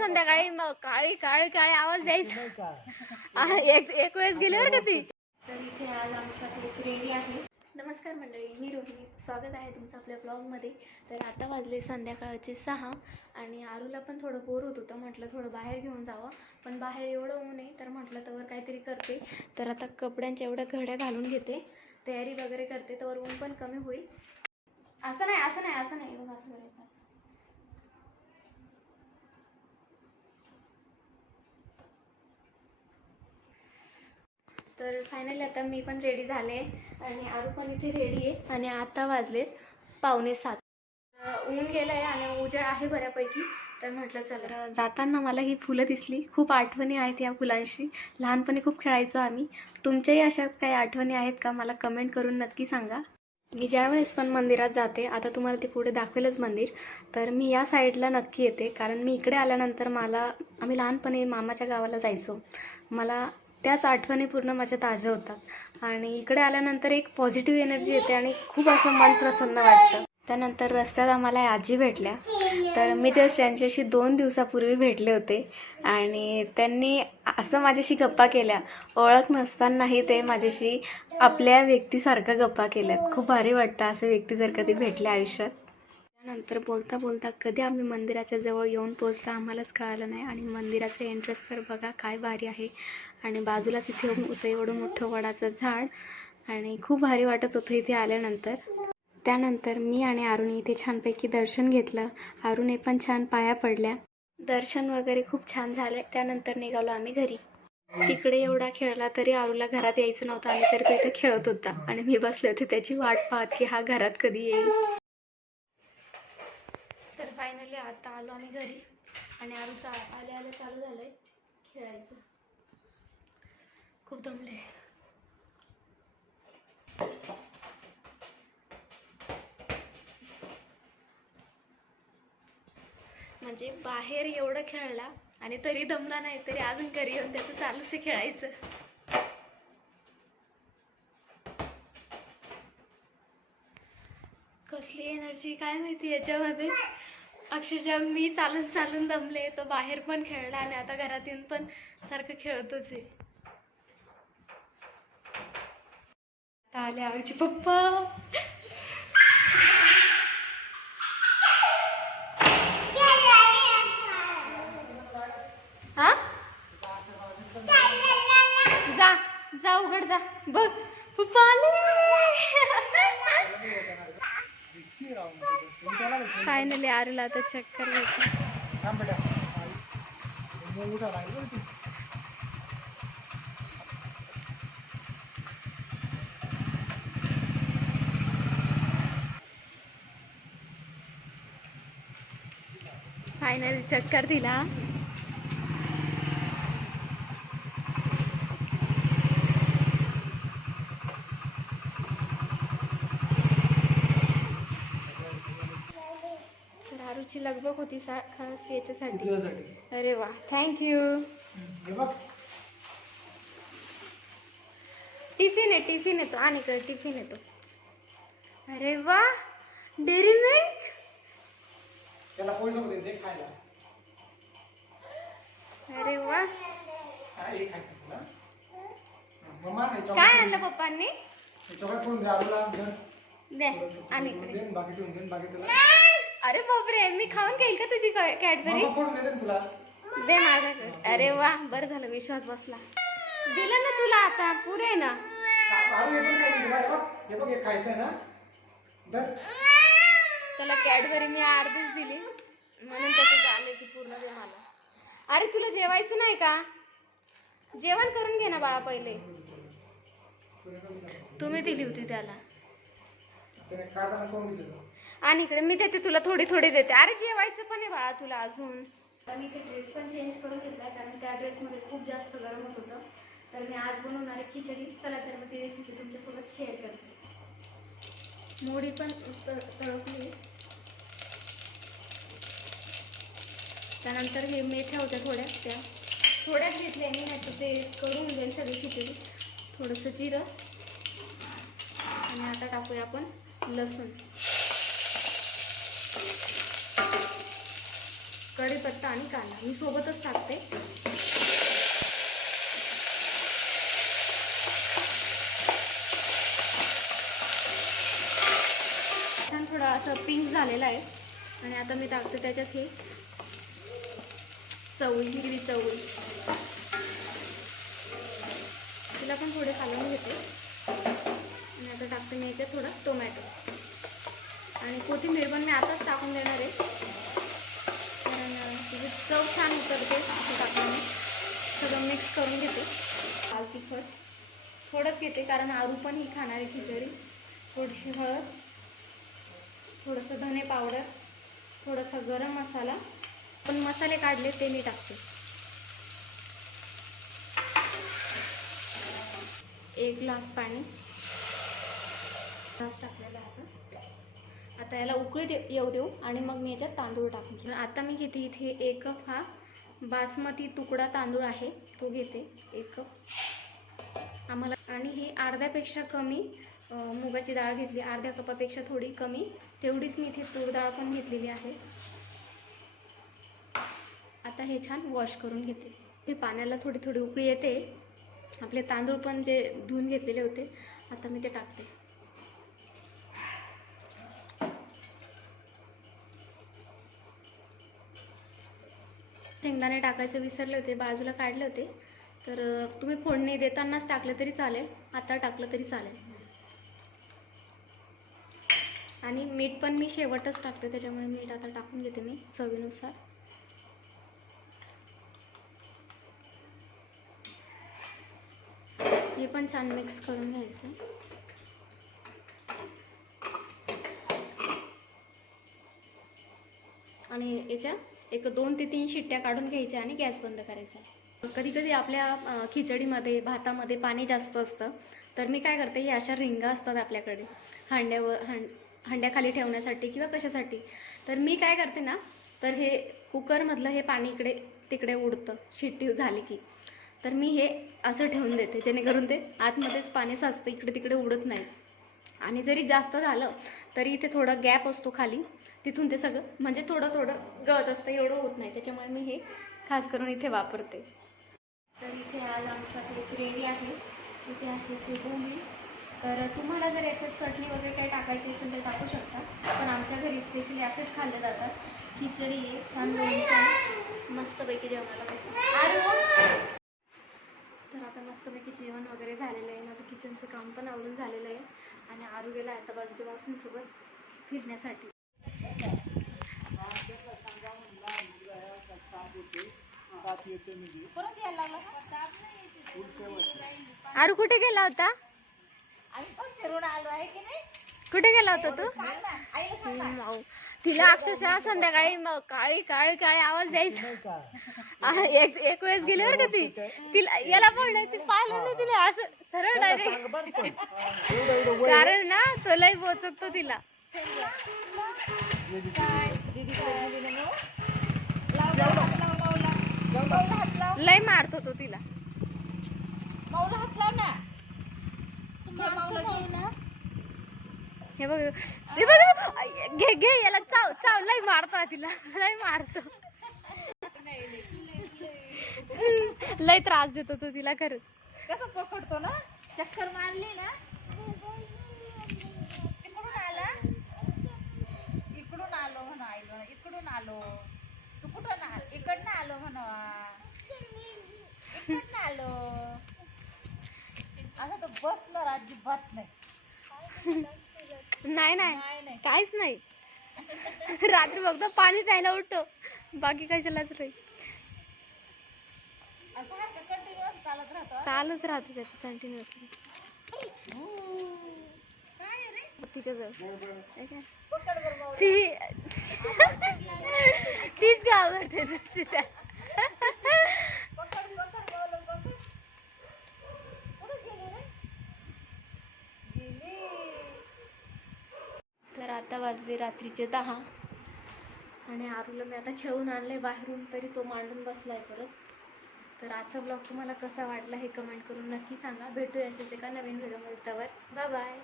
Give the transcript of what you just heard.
संध्याकाळी मग काळी काळी काळी आवाज द्यायचा. आ, एक एक वेळेस गेली बरं का ती? तर इथे आज रेडी आहे. नमस्कार मंडळी मी रोहिणी. स्वागत आहे तुमचं आपल्या ब्लॉगमध्ये तर आता वाजले संध्याकाळचे सहा आणि आरूला पण थोडं बोर होत होतं. म्हटलं थोडं बाहेर घेऊन जावं. पण बाहेर एवढं ऊन आहे तर म्हटलं तर काहीतरी करते. तर आता कपड्यांच्या एवढ्या घड्या घालून घेते. तयारी वगैरे करते तर ऊन पण कमी होईल. असं नाही असं नाही असं नाही. असं करायचं असं. तर फायनली आता मी पण रेडी झाले आणि आरू पण इथे रेडी आहे आणि आता वाजलेत पावणे सात. ऊन गेलं आहे आणि उजेड आहे बऱ्यापैकी. तर म्हटलं चला. जाताना मला ही फुलं दिसली. खूप आठवणी आहेत या फुलांशी. लहानपणी खूप खेळायचो आम्ही. तुमच्याही अशा काही आठवणी आहेत का? मला कमेंट करून नक्की सांगा. मी ज्यावेळेस पण मंदिरात जाते आता तुम्हाला ते पुढे दाखवेलच मंदिर. तर मी या साईडला नक्की येते. कारण मी इकडे आल्यानंतर मला आम्ही लहानपणी मामाच्या गावाला जायचो. मला त्याच आठवणी पूर्ण माझ्या ताज्या होतात. आणि इकडे आल्यानंतर एक पॉझिटिव्ह एनर्जी येते आणि खूप असं मन प्रसन्न वाटतं. त्यानंतर रस्त्यात आम्हाला आजी भेटल्या. तर मी जस्ट त्यांच्याशी दोन दिवसापूर्वी भेटले होते. आणि त्यांनी असं माझ्याशी गप्पा केल्या. ओळख नसतानाही ते माझ्याशी आपल्या व्यक्तीसारखं गप्पा केल्यात. खूप भारी वाटतं असं व्यक्ती जर कधी भेटले आयुष्यात. त्यानंतर बोलता बोलता कधी आम्ही मंदिराच्या जवळ येऊन पोचता आम्हालाच कळालं नाही. आणि मंदिराचं एंट्रन्स तर बघा काय भारी आहे. आणि बाजूलाच इथे होतं एवढं मोठं वडाचं झाड आणि खूप भारी वाटत होतं इथे आल्यानंतर. त्यानंतर मी आणि अरुणी इथे छानपैकी दर्शन घेतलं. आरुने पण छान पाया पडल्या. दर्शन वगैरे खूप छान झालं त्यानंतर निघालो आम्ही घरी. तिकडे एवढा खेळला तरी आरूला घरात यायचं नव्हतं. आणि तरी तो इथे खेळत होता. आणि मी बसले होते. त्याची वाट पाहत की हा घरात कधी येईल. आता आलो आम्ही घरी. आणि आरू चा आले आले चालू झालंय खेळायचं. खूप दमले. म्हणजे बाहेर एवढं खेळला आणि तरी दमला नाही तरी अजून घरी येऊन त्याचं चालूच आहे खेळायचं. कसली एनर्जी काय माहिती याच्यामध्ये? अक्षरशः मी चालून चालून दमले तो बाहेर पण खेळला आणि आता घरात येऊन पण सारखं खेळतोच आहे. आता आले आमचे पप्पा हा जा जा उघड जा बघ पप्पा आले मला आता चक्कर येते फायनल चक्कर दिला तर आरूची लगबग होती खास याच्यासाठी. अरे वा थँक्यू टिफिन आहे टिफिन येतो आणि इकडे टिफिन येतो अरे वा डेअरी मिल्क? अरे वा. काय आणलं पप्पांनी? चॉकलेट फोडून दे आलूला धर दे थोडंसं आणि अरे बापरे मी खाऊन घेईल का तुझी कॅडबरी? मम्मा फोडून देते ना तुला. दे माझ्याकडे. अरे वा बरं झालं विश्वास बसला. दिलं ना तुला आता पुरे ना. हे पण काय तुला हे. बघ हे बघ हे खायचं आहे ना. धर. त्याला कॅडबरी मी अर्धीच दिली. म्हणून त्याचं झालं की पूर्ण दे मला. अरे तुला जेवायचं नाही का? जेवण करून घे ना बाळा पहिले. तुम्ही दिली होती त्याला. त्याने काढताना कोण दिलं? आणि इकडे मी देते तुला थोडी थोडी देते. अरे जेवायचं पण आहे बाळा तुला अजून. मी ते ड्रेस पण चेंज करून घेतला कारण त्या ड्रेसमध्ये खूप जास्त गरम होत होतं. तर मी आज बनवणार आहे खिचडी. चला तर मग ती रेसिपी तुमच्यासोबत शेअर करते. मोडी पण त- तळपली त्यानंतर हे मेथ्या होत्या थोड्या त्या थोड्याच घेतल्या मी नाही तर ते करून जाईल सगळी खिचडी. थोडंसं जिरं. आणि आता टाकूया आपण लसूण. कढीपत्ता आणि कांदा. मी सोबतच टाकते. छान थोडा असं पिंक झालेला आहे. आणि आता मी टाकते त्याच्यात हे चवळी हिरवी चवळी. तिला पण थोडे कालवून घेते. आणि आता टाकते मी याच्यात थोडा टोमॅटो. आणि कोथिंबीर पण मी आताच टाकून देणार आहे. कारण तिची चव छान उतरते असं टाकल्याने. सगळं मिक्स करून घेते. लाल तिखट थोडंच घेते कारण आरू पण ही खाणार आहे खिचडी. थोडीशी हळद थोडंसं धने पावडर थोडासा गरम मसाला. पण मसाले काढले ते मी टाकते. एक ग्लास पाणी. ग्लास टाकलेला आता. आता याला उकळी दे येऊ देऊ आणि मग मी याच्यात तांदूळ टाकून आता मी घेते इथे एक कप हा बासमती तुकडा तांदूळ आहे तो घेते एक कप. आम्हाला आणि हे अर्ध्यापेक्षा कमी मुगाची डाळ घेतली. अर्ध्या कपापेक्षा थोडी कमी. तेवढीच मी इथे तूर डाळ पण घेतलेली आहे. आता हे छान वॉश करून घेते. ते पाण्याला थोडी थोडी उकळी येते. आपले तांदूळ पण जे धुवून घेतलेले होते आता मी ते टाकते. शेंगदाणे टाकायचे विसरले होते बाजूला काढले होते. तर तुम्ही फोडणी देतानाच टाकलं तरी चालेल आता टाकलं तरी चालेल. आणि मीठ पण मी शेवटच टाकते त्याच्यामुळे मीठ आता टाकून घेते मी चवीनुसार. हे पण छान मिक्स करून घ्यायचं. आणि याच्या एक दोन ते तीन शिट्ट्या काढून घ्यायच्या आणि गॅस बंद करायचा. कधी कधी आपल्या खिचडीमध्ये भातामध्ये पाणी जास्त असतं. तर मी काय करते हे अशा रिंगा असतात आपल्याकडे हांड्यावर हांड हांड्याखाली ठेवण्यासाठी किंवा कशासाठी. तर मी काय करते ना तर हे कुकरमधलं हे पाणी इकडे तिकडे उडतं शिट्टी झाली की. तर मी हे असं ठेवून देते जेणेकरून ते आतमध्येच पाणी साचतं इकडे तिकडे उडत नाही. आणि जरी जास्त झालं तरी इथे थोडा गॅप असतो खाली. तिथून ते सगळं म्हणजे थोडं थोडं गळत असतं एवढं होत नाही. त्याच्यामुळे मी हे खास करून इथे वापरते. तर इथे आज आमचा केक रेडी आहे. इथे आहे ते बोंबील तर तुम्हाला जर याच्यात चटणी वगैरे काही टाकायची असेल तर टाकू शकता. पण आमच्या घरी स्पेशली असेच खाल्ले जातात. खिचडी आहे छान लोणचं मस्तपैकी जेवणाला तर आता मस्तपैकी जेवण वगैरे झालेलं आहे. माझं किचनचं काम पण आवडून झालेलं आहे. आणि आरू गेला आता बाजूच्या मावशींसोबत फिरण्यासाठी. आरू कुठे गेला होता? कुठे गेला होता तू? ना ना. तिला अक्षरशः संध्याकाळी काळी काळी काळी आवाज द्यायचा. एक एक वेळेस गेली बरं का ती? तिला याला बोललं ती पाहिलं नाही तिने असं. सरळ डायरेक्ट कारण ना तो लई बोचकतो तिला. माऊला हात लाव. लई मारतो तो तिला. माऊला हात लाव ना. माऊला हे बघ हे बघ घे घे याला चाव चाव लई मारतो तिला. लई मारतो. लई त्रास देतो तो तिला खरंच. कसं पकडतो ना? चक्कर मारली ना? इकडून आला. इकडून आलो म्हणा आईला. इकडून आलो. तू कुठून आल इकडनं आलो म्हणा. इकडनं आलो. आता तो बसणार अजिबात नाही. नाही नाही. नाही नाही. काहीच नाही. रात्री फक्त पाणी प्यायला उठतो. बाकी कशालाच नाही. असं हा कंटिन्युअस चालत राहतो चालूच राहते त्याचं कंटिन्युअसली हे. ती तीच नुसती त्या. गेली तर आता वाजले रात्रीचे दहा. आणि आरूला मी आता खेळून आणले बाहेरून तरी तो मांडून बसलाय परत. तर आजचा ब्लॉग तुम्हाला कसा वाटला हे कमेंट करून नक्की सांगा. भेटूया असेच एका नवीन व्हिडिओमध्ये त्यावर बाय बाय